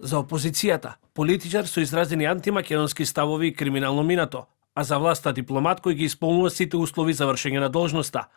За опозицијата, политичар со изразени антимакедонски ставови и криминално минато, а за власта дипломат кој ги исполнува сите услови за вршење на должноста.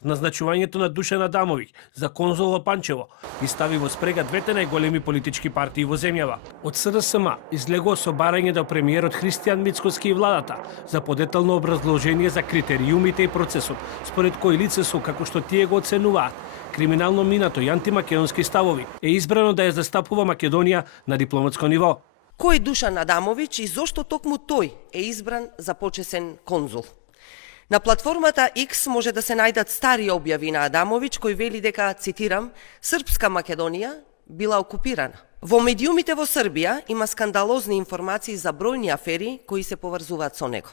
Назначувањето на Душан Адамовиќ за конзул во Панчево ги стави во спрега двете најголеми политички партии во земјава. Од СДСМ излегува со барање до премиерот Христијан Мицкоски и владата за подетално образложение за критериумите и процесот, според кој лице со, како што тие го оценуваат, криминално минато и антимакедонски ставови, е избрано да ја застапува Македонија на дипломатско ниво. Кој е Душан Адамовиќ и зошто токму тој е избран за почесен конзул? На платформата X може да се најдат стари објави на Адамовиќ кој вели дека, цитирам, српска Македонија била окупирана. Во медиумите во Србија има скандалозни информации за бројни афери кои се поврзуваат со него.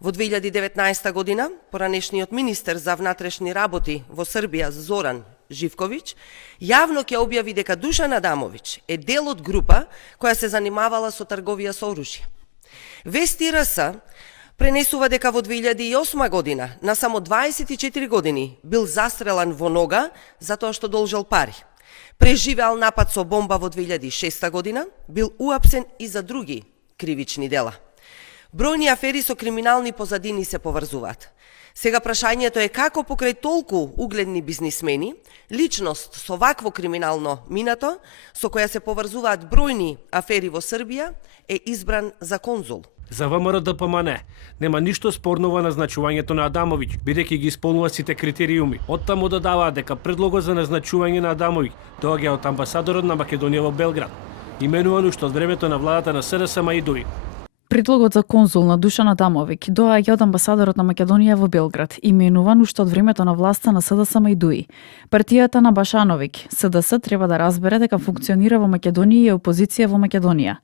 Во 2019 година, поранешниот министер за внатрешни работи во Србија Зоран Живковиќ јавно ќе објави дека Душан Адамовиќ е дел од група која се занимавала со трговија со оружје. Вести РС пренесува дека во 2008 година, на само 24 години, бил застрелан во нога затоа што должел пари. Преживеал напад со бомба во 2006 година, бил уапсен и за други кривични дела. Бројни афери со криминални позадини се поврзуваат. Сега прашањето е како покрај толку угледни бизнисмени, личност со вакво криминално минато, со која се поврзуваат бројни афери во Србија, е избран за конзул. За ВМРО ДПМН нема ништо спорно во назначувањето на Адамовиќ, бидејќи ги исполнува сите критериуми. Оттаму додаваат дека предлогот за назначување на Адамовиќ доаѓа од амбасадорот на Македонија во Белград, именуван уште од времето на владата на СДСМ и ДУИ. Предлогот за конзул на Душан Адамовиќ доаѓа од амбасадорот на Македонија во Белград, именуван уште од времето на власта на СДСМ и ДУИ. Партијата на Башановиќ, СДС, треба да разбере дека функционира во Македонија и е опозиција во Македонија.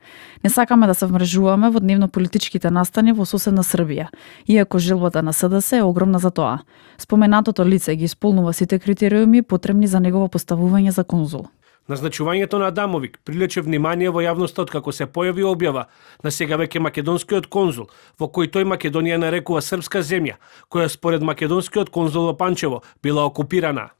Не сакаме да се вмрежуваме во дневно-политичките настани во соседна Србија, иако желбата на СДС е огромна за тоа. Споменатото лице ги исполнува сите критериуми потребни за негово поставување за конзул. Назначувањето на Адамовиќ привлече внимание во јавноста откако се појави објава на сега веќе македонскиот конзул, во кој тој Македонија нарекува српска земја, која според македонскиот конзул во Панчево била окупирана.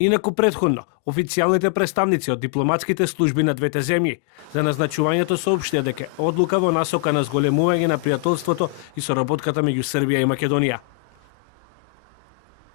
Инаку претходно, официјалните представници од дипломатските служби на двете земји за назначувањето соопштија дека одлука во насока на зголемување на пријателството и соработката меѓу Србија и Македонија.